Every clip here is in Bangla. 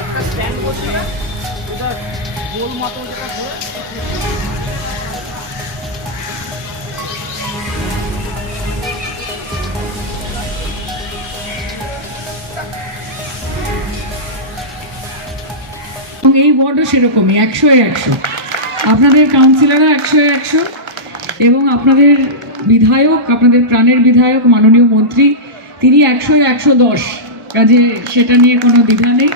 একটা স্ট্যান্ড করছে না? ওটা গোল মতো যেটা ঘোরে, এবং এই ওয়ার্ডও সেরকমই, একশো একশো। আপনাদের কাউন্সিলররা একশো একশো এবং আপনাদের বিধায়ক, আপনাদের প্রাণের বিধায়ক, মাননীয় মন্ত্রী, তিনি একশো একশো দশ। কাজে সেটা নিয়ে কোনো দ্বিধা নেই।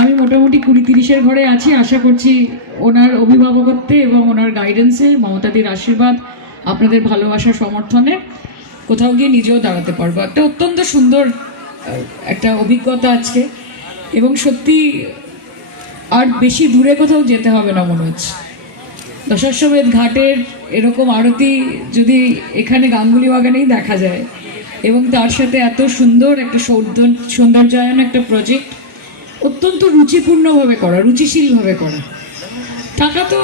আমি মোটামুটি কুড়ি তিরিশের ঘরে আছি, আশা করছি ওনার অভিভাবকত্বে এবং ওনার গাইডেন্সে মমতাদির আশীর্বাদ, আপনাদের ভালোবাসা সমর্থনে কোথাও গিয়ে নিজেও দাঁড়াতে পারব। একটা অত্যন্ত সুন্দর একটা অভিজ্ঞতা আজকে। এবং সত্যি আর বেশি দূরে কোথাও যেতে হবে না মনে হচ্ছে দশাশ্বমেধ ঘাটের এরকম আরতি যদি এখানে গাঙ্গুলি বাগানেই দেখা যায়, এবং তার সাথে এত সুন্দর একটা সৌন্দর্য সৌন্দর্যায়ন একটা প্রজেক্ট অত্যন্ত রুচিপূর্ণভাবে করা, রুচিশীলভাবে করা। টাকা তো,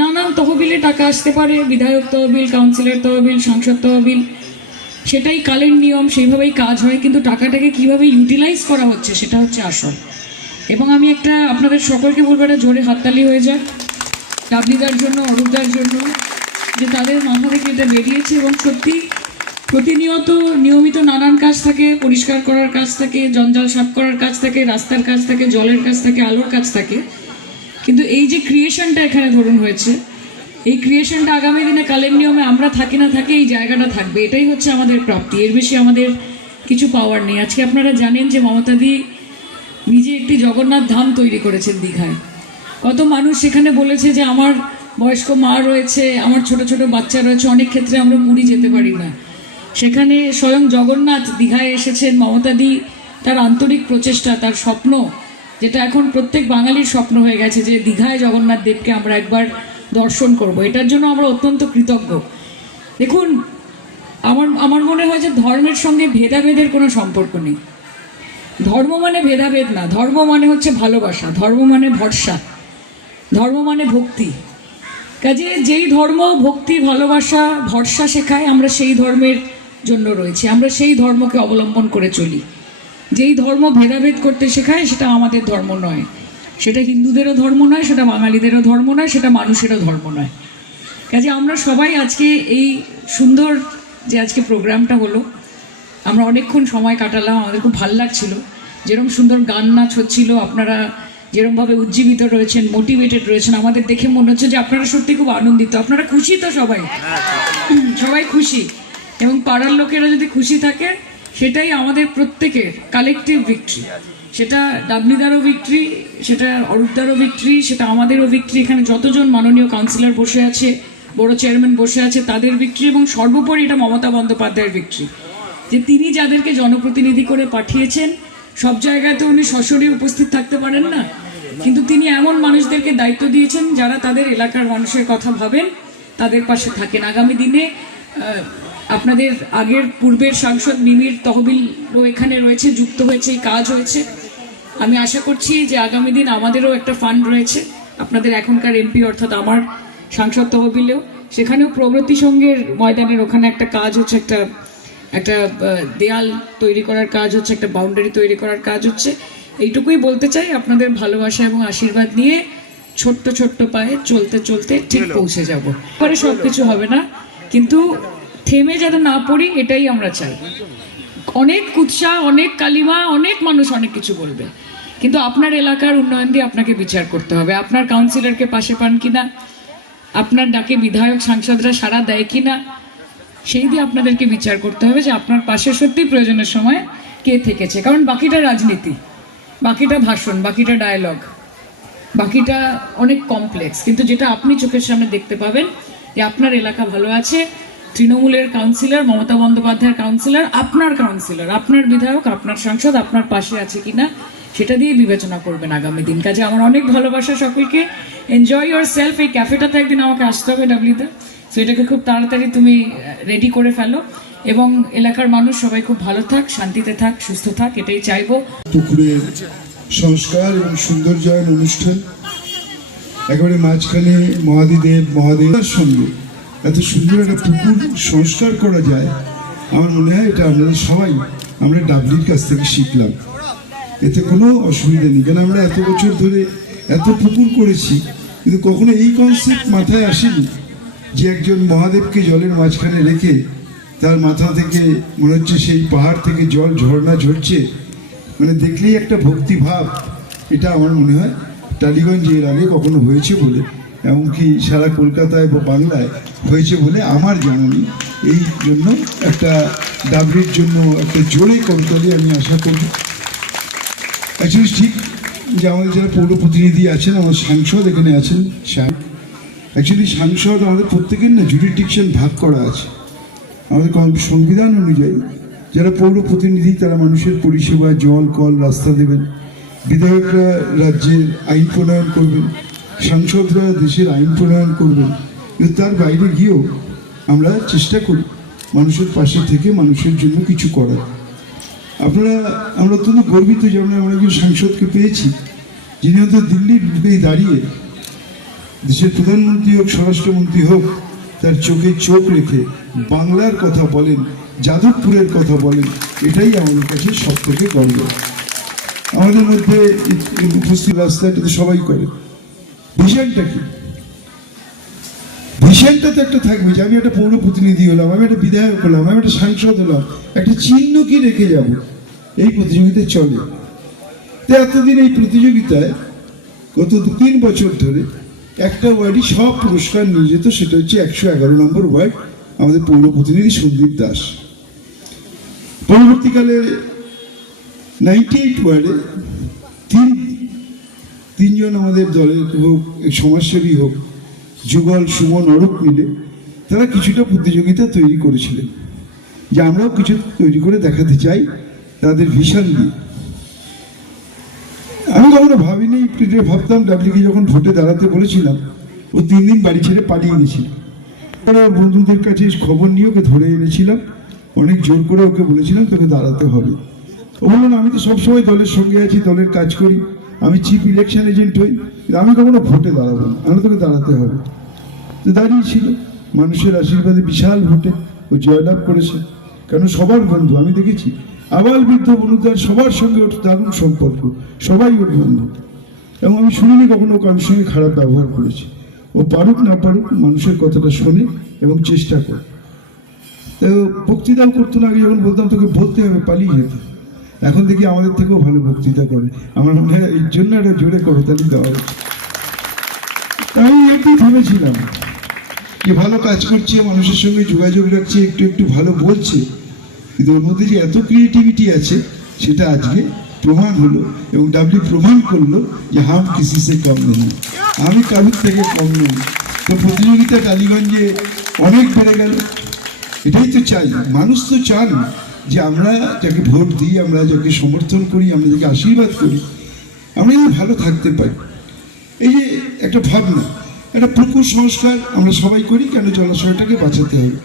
নানান তহবিলে টাকা আসতে পারে, বিধায়ক তহবিল কাউন্সিলর তহবিল, সংসদ তহবিল, সেটাই কালের নিয়ম, সেইভাবেই কাজ হয়, কিন্তু টাকাটাকে কীভাবে ইউটিলাইজ করা হচ্ছে, সেটা হচ্ছে আসল। এবং আমি একটা আপনাদের সকলকে বলব, একটা জোরে হাততালি হয়ে যাক। ডাবলিদার জন্য, অরূপদার জন্য, যে তাদের মাথা থেকে এটা বেরিয়েছে এবং সত্যি প্রতিনিয়ত নিয়মিত নানান কাজ থাকে, পরিষ্কার করার কাজ থাকে, জঞ্জাল সাফ করার কাজ থাকে, রাস্তার কাজ থাকে, জলের কাজ থাকে, আলোর কাজ থাকে। কিন্তু এই যে ক্রিয়েশনটা এখানে ধরুন হয়েছে, এই ক্রিয়েশনটা আগামী দিনে কালের নিয়মে আমরা থাকি না থাকি, এই জায়গাটা থাকবে। এটাই হচ্ছে আমাদের প্রাপ্তি। এর বেশি আমাদের কিছু পাওয়ার নেই। আজকে আপনারা জানেন যে মমতাদি একটি জগন্নাথ ধাম তৈরি করেছেন দীঘায়। কত মানুষ সেখানে বলেছে যে আমার বয়স্ক মা রয়েছে, আমার ছোট ছোট বাচ্চা রয়েছে, অনেক ক্ষেত্রে আমরা মুড়ি যেতে পারি না। সেখানে স্বয়ং জগন্নাথ দীঘায় এসেছেন মমতাদি তার আন্তরিক প্রচেষ্টা, তার স্বপ্ন, যেটা এখন প্রত্যেক বাঙালির স্বপ্ন হয়ে গেছে যে দীঘায় জগন্নাথ দেবকে আমরা একবার দর্শন করব। এটার জন্য আমরা অত্যন্ত কৃতজ্ঞ। দেখুন, আমার আমার মনে হয় যে ধর্মের সঙ্গে ভেদাভেদের কোনো সম্পর্ক নেই। ধর্ম মানে ভেদাভেদ না। ধর্ম মানে হচ্ছে ভালোবাসা, ধর্ম মানে ভরসা, ধর্ম মানে ভক্তি। কাজে যেই ধর্ম, ভক্তি, ভালোবাসা, ভরসা শেখায়, আমরা সেই ধর্মের জন্য রয়েছি। আমরা সেই ধর্মকে অবলম্বন করে চলি। যেই ধর্ম ভেদাভেদ করতে শেখায়, সেটা আমাদের ধর্ম নয়। সেটা হিন্দুদেরও ধর্ম নয়, সেটা বাঙালিদেরও ধর্ম নয়, সেটা মানুষেরও ধর্ম নয়। কাজে আমরা সবাই আজকে এই সুন্দর যে আজকে প্রোগ্রামটা হলো আমরা অনেকক্ষণ সময় কাটালাম, আমাদের খুব ভালো লাগছিল। যেরকম সুন্দর গান নাচ হচ্ছিল, আপনারা যেরমভাবে উজ্জীবিত রয়েছেন, মোটিভেটেড রয়েছেন, আমাদের দেখে মনে হচ্ছে যে আপনারা সত্যি খুব আনন্দিত। আপনারা খুশি তো সবাই? সবাই খুশি। এবং পাড়ার লোকেরা যদি খুশি থাকে, সেটাই আমাদের প্রত্যেকের কালেকটিভ ভিক্টরি সেটা ডাবলিদারও ভিক্টরি সেটা অরূপদারও ভিক্টরি সেটা আমাদেরও ভিক্টরি এখানে যতজন মাননীয় কাউন্সিলর বসে আছে, বড় চেয়ারম্যান বসে আছে, তাদের ভিক্টরি এবং সর্বোপরি এটা মমতা বন্দ্যোপাধ্যায়ের ভিক্টরি যে তিনি যাদেরকে জনপ্রতিনিধি করে পাঠিয়েছেন, সব জায়গায় তো উনি সশরীরে উপস্থিত থাকতে পারেন না। কিন্তু তিনি এমন মানুষদেরকে দায়িত্ব দিয়েছেন যারা তাদের এলাকার মানুষের কথা ভাবেন, তাদের পাশে থাকেন। আগামী দিনে আপনাদের আগের পূর্বের সাংসদ মিমির তহবিলও এখানে রয়েছে, যুক্ত হয়েছে, এই কাজ হয়েছে। আমি আশা করছি যে আগামী দিন আমাদেরও একটা ফান্ড রয়েছে। আপনাদের এখনকার এমপি অর্থাৎ আমার সাংসদ তহবিলেও। সেখানেও প্রগতি সঙ্গের ময়দানের ওখানে একটা কাজ হচ্ছে, একটা একটা দেয়াল তৈরি করার কাজ হচ্ছে একটা বাউন্ডারি তৈরি করার কাজ হচ্ছে। এইটুকুই বলতে চাই আপনাদের ভালোবাসা এবং আশীর্বাদ নিয়ে ছোট্ট ছোট্ট পায়ে চলতে চলতে ঠিক পৌঁছে যাব। পরে সব কিছু হবে না কিন্তু থেমে যাতে না পড়ি এটাই আমরা চাই। অনেক কুৎসা অনেক কালিমা অনেক মানুষ অনেক কিছু বলবে। কিন্তু আপনার এলাকার উন্নয়ন দিয়ে আপনাকে বিচার করতে হবে। আপনার কাউন্সিলরকে পাশে পান কিনা? আপনার ডাকে বিধায়ক সাংসদরা সাড়া দেয় কিনা? সেই দিয়ে আপনাদেরকে বিচার করতে হবে যে আপনার পাশে সত্যি প্রয়োজনের সময় কে থেকেছে। কারণ বাকিটা রাজনীতি, বাকিটা ভাষণ, বাকিটা ডায়লগ বাকিটা অনেক কমপ্লেক্স কিন্তু যেটা আপনি চোখের সামনে দেখতে পাবেন যে আপনার এলাকা ভালো আছে, তৃণমূলের কাউন্সিলর মমতা বন্দ্যোপাধ্যায়ের কাউন্সিলর আপনার কাউন্সিলর আপনার বিধায়ক, আপনার সাংসদ, আপনার পাশে আছে কিনা, সেটা দিয়ে বিবেচনা করবেন আগামী দিন। কাজে আমার অনেক ভালোবাসা সকলকে। এনজয় ইউর সেলফ এই ক্যাফেটাতে একদিন আমাকে আসতে হবে ডাবলিতে সো এটাকে খুব তাড়াতাড়ি তুমি রেডি করে ফেলো এবং এলাকার মানুষ সবাই খুব ভালো থাক, শান্তিতে থাক, সুস্থ থাক, এটাই চাইব। পুকুরের সংস্কার এবং সৌন্দর্যায়ন অনুষ্ঠান। একেবারে মাঝখানে মহাদিদেব মহাদেবের সঙ্গে। এত সুন্দর একটা পুকুর সংস্কার করা যায়। আমার মনে হয় এটা আমরা সবাই, আমরা ডাবলির কাছ থেকে শিখলাম। এতে কোনো অসুবিধা নেই। কেন আমরা এত বছর ধরে এত পুকুর করেছি, কিন্তু কখনো এই কনসেপ্ট মাথায় আসেনি। যে একজন মহাদেবকে জলের মাঝখানে রেখে তার মাথা থেকে, মনে হচ্ছে সেই পাহাড় থেকে জল ঝর্ণা ঝরছে মানে দেখলেই একটা ভক্তিভাব, এটা আমার মনে হয় টালিগঞ্জ এর আগে কখনো হয়েছে বলে, এমনকি সারা কলকাতায় বা বাংলায় হয়েছে বলে আমার জানা এই জন্য একটা ডাবরির জন্য একটা জোরে করতালি আমি আশা করব অ্যাকচুয়ালি ঠিক যে আমাদের যারা পৌর প্রতিনিধি আছেন আমার সাংসদ এখানে আছেন, শ্যাম। অ্যাকচুয়ালি সাংসদ আমাদের প্রত্যেকের না জুডিডিকশন ভাগ করা আছে। আমাদের সংবিধান অনুযায়ী যারা পৌর প্রতিনিধি তারা মানুষের পরিষেবা, জল, কল, রাস্তা দেবেন। বিধায়করা রাজ্যের আইন প্রণয়ন করবেন। সাংসদরা দেশের আইন প্রণয়ন করবেন। কিন্তু তার বাইরে গিয়েও আমরা চেষ্টা করি মানুষের পাশে থেকে মানুষের জন্য কিছু করার। আপনারা, আমরা অত্যন্ত গর্বিত যেমন আমরা একজন সাংসদকে পেয়েছি। যিনি হয়তো দিল্লির দাঁড়িয়ে দেশের প্রধানমন্ত্রী হোক, স্বরাষ্ট্রমন্ত্রী হোক, তার চোখে চোখ রেখে বাংলার কথা বলেন, যাদবপুরের কথা বলেন, এটাই আমাদের কাছে সব থেকে গর্ব। আমাদের মধ্যে উপস্থিত রাস্তাটা তো সবাই করে। ভিশনটা কি? ভিশনটা তো একটা থাকবে যে আমি একটা পৌর প্রতিনিধি হলাম, আমি একটা বিধায়ক হলাম, আমি একটা সাংসদ হলাম, একটা চিহ্ন কি রেখে যাব? এই প্রতিযোগিতায় চলে। তো এতদিন এই প্রতিযোগিতায় গত দু তিন বছর ধরে একটা ওয়ার্ডই সব পুরস্কার নিয়ে যেত, সেটা হচ্ছে একশো এগারো নম্বর ওয়ার্ড আমাদের পৌর প্রতিনিধি সন্দীপ দাস। পরবর্তীকালে নাইনটি এইট ওয়ার্ডে তিন, তিনজন আমাদের দলের হোক, সমাজসেবী হোক, যুগল, সুমন, অরূপ মিলে তারা কিছুটা প্রতিযোগিতা তৈরি করেছিলেন। যে আমরাও কিছু তৈরি করে দেখাতে চাই তাদের ভিশন দিয়ে। আমি কখনো ভাবিনি যে ভাবতাম ডাবলিকে যখন ভোটে দাঁড়াতে বলেছিলাম ও তিন দিন বাড়ি ছেড়ে পালিয়ে গেছিল। আমরা বন্ধুদের কাছে খবর নিয়ে ওকে ধরে এনেছিলাম। অনেক জোর করে ওকে বলেছিলাম তোকে দাঁড়াতে হবে। ও বলল না, আমি তো সবসময় দলের সঙ্গে আছি দলের কাজ করি। আমি চিফ ইলেকশন এজেন্ট হই। আমি কখনো ভোটে দাঁড়াবো না। আমি তোকে দাঁড়াতে হবে। তো দাঁড়িয়েছিল মানুষের আশীর্বাদে বিশাল ভোটে ও জয়লাভ করেছে। কেন সবার বন্ধু আমি দেখেছি। আবার বৃদ্ধ বন্ধুদের সবার সঙ্গে ওর দারুণ সম্পর্ক, সবাই ওর বন্ধু। এবং আমি শুনিনি কখনো কারোর সঙ্গে খারাপ ব্যবহার করেছি। ও পারুক না পারুক, মানুষের কথাটা শোনে এবং চেষ্টা করে। তো বক্তৃতাও করতো না, আগে যখন বলতাম তোকে বলতে হবে, পালিয়ে যেত। এখন দেখি আমাদের থেকেও ভালো বক্তৃতা করে। আমার মনে হয় এই জন্য একটা জোরে করতালি দেওয়া হচ্ছে তাই একটু ভেবেছিলাম যে ভালো কাজ করছে, মানুষের সঙ্গে যোগাযোগ রাখছে, একটু একটু ভালো বলছে। কিন্তু ওর মধ্যে যে এত ক্রিয়েটিভিটি আছে, সেটা আজকে প্রমাণ হলো এবং ডাব্লিউ প্রমাণ করল যে হাম কিসি সে কম নেই। আমি কারুর থেকে কম নেই। তো প্রতিযোগিতা টালিগঞ্জে অনেক বেড়ে গেল। এটাই তো চাই। মানুষ তো চান যে আমরা যাকে ভোট দিই, আমরা যাকে সমর্থন করি, আমরা যাকে আশীর্বাদ করি, আমরা যেন ভালো থাকতে পারি। এই যে একটা ভাবনা, একটা পুকুর সংস্কার আমরা সবাই করি, কেন জলাশয়টাকে বাঁচাতে হবে?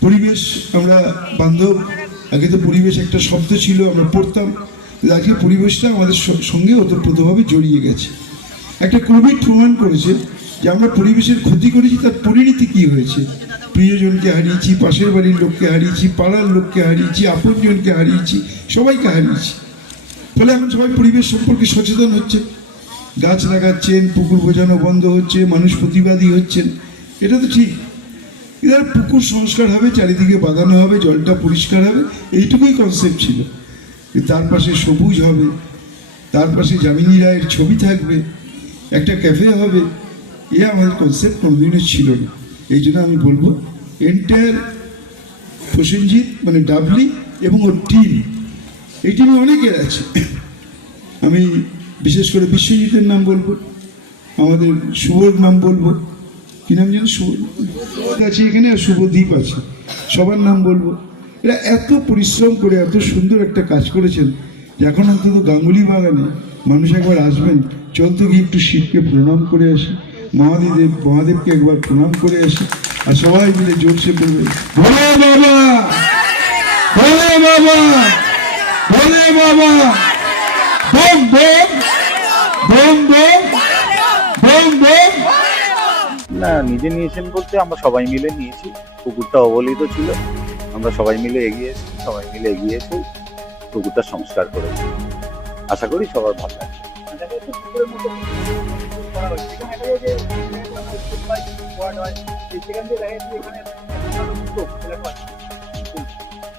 পরিবেশ, আমরা বান্ধব আগে তো পরিবেশ একটা শব্দ ছিল, আমরা পড়তাম। আজকে পরিবেশটা আমাদের সঙ্গে ওতপ্রোতভাবে জড়িয়ে গেছে। একটা কোভিড প্রমাণ করেছে যে আমরা পরিবেশের ক্ষতি করেছি, তার পরিণতি কি হয়েছে? প্রিয়জনকে হারিয়েছি, পাশের বাড়ির লোককে হারিয়েছি, পাড়ার লোককে হারিয়েছি, আপনজনকে হারিয়েছি, সবাইকে হারিয়েছি। ফলে এখন সবাই পরিবেশ সম্পর্কে সচেতন হচ্ছে। গাছ লাগাচ্ছেন, পুকুর বোঝানো বন্ধ হচ্ছে, মানুষ প্রতিবাদী হচ্ছেন। এটা তো ঠিক। এবার পুকুর সংস্কার হবে, চারিদিকে বাঁধানো হবে, জলটা পরিষ্কার হবে, এইটুকুই কনসেপ্ট ছিল। তার পাশে সবুজ হবে, তার পাশে যামিনী রায়ের ছবি থাকবে, একটা ক্যাফে হবে, এ আমাদের কনসেপ্ট কোনোদিনও ছিল না। এই জন্য আমি বলব এন্টায়ার প্রসেনজিৎ মানে ডাবলি এবং ওর টিম এই টিমে অনেকের আছে। আমি বিশেষ করে বিশ্বজিতের নাম বলব, আমাদের শুভর নাম বলব কি নাম যেন? আছে, এখানে আর শুভদ্বীপ আছে। সবার নাম বলব। এরা এত পরিশ্রম করে, এত সুন্দর একটা কাজ করেছেন এখন অন্তত গাঙ্গুলি বাগানে মানুষ একবার আসবেন। চলতে গিয়ে একটু শিবকে প্রণাম করে আসি, মহাদেব মহাদেবকে একবার প্রণাম করে আসি, আর সবাই মিলে জোরসে বলবে, ভোলে বাবা! ভোলে বাবা! ভোলে বাবা! বোম বোম না, নিজে নিয়েছেন বলতে আমরা সবাই মিলে নিয়েছি। পুকুরটা অবহেলিত ছিল। আমরা সবাই মিলে এগিয়ে এসেছি, সবাই মিলে এগিয়ে এসে পুকুরটা সংস্কার করেছি। আশা করি সবার ভালো লাগবে।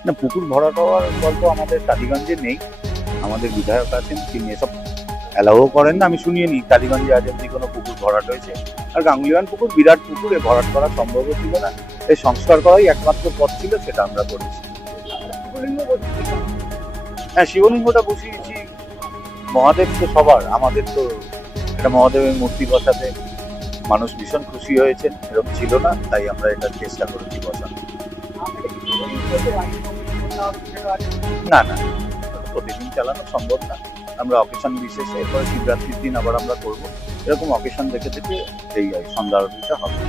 না, পুকুর ভরাট হওয়ার গল্প আমাদের টালিগঞ্জে নেই। আমাদের বিধায়ক আছেন, তিনি এসব অ্যালাউও করেন না, আমি শুনিয়ে নিই। টালিগঞ্জে আজ কোনো পুকুর ভরাট হয়েছে। আর গাঙ্গুলিয়ান পুকুর বিরাট পুকুরে ভরাট করা সম্ভব ছিল না। এই সংস্কার করাই একমাত্র পথ ছিল, সেটা আমরা করেছি। হ্যাঁ শিবলিঙ্গটা বসিয়েছি মহাদেব তো সবার, আমাদের তো এটা মহাদেবের মূর্তি বসাতে। মানুষ ভীষণ খুশি হয়েছেন, এরকম ছিল না, তাই আমরা এটা চেষ্টা করেছি বসানো না না, প্রতিদিন চালানো সম্ভব না। আমরা অকেশন বিশেষে, এরপরে শিবরাত্রির দিন আবার আমরা করব। এরকম অকেশন দেখে দেখে এই সন্ধ্যা আরতিটা হবে।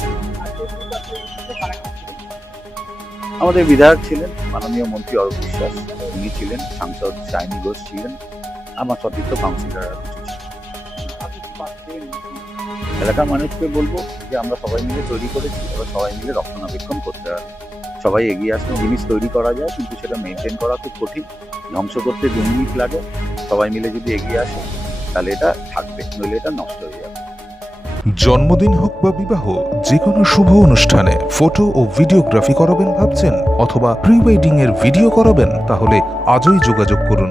আমাদের বিধায়ক ছিলেন মাননীয় মন্ত্রী অরূপ বিশ্বাস, উনি ছিলেন সাংসদ সাইনি ঘোষ ছিলেন, আমার সতীর্থ কাউন্সিলররা এলাকার মানুষকে বলব যে আমরা সবাই মিলে তৈরি করেছি, এবার সবাই মিলে রক্ষণাবেক্ষণ করতে হবে। সবাই এগিয়ে আসলে জিনিস তৈরি করা যায়, কিন্তু সেটা মেনটেন করা খুব কঠিন। ধ্বংস করতে দু মিনিট লাগে, সবাই মিলে যদি এগিয়ে আসে, তাহলে এটা থাকবে, নইলে এটা নষ্ট হয়ে যাবে। জন্মদিন হোক বা বিবাহ যে কোনো শুভ অনুষ্ঠানে ফটো ও ভিডিওগ্রাফি করাবেন ভাবছেন? অথবা প্রি ওয়েডিং এর ভিডিও করাবেন? তাহলে আজই যোগাযোগ করুন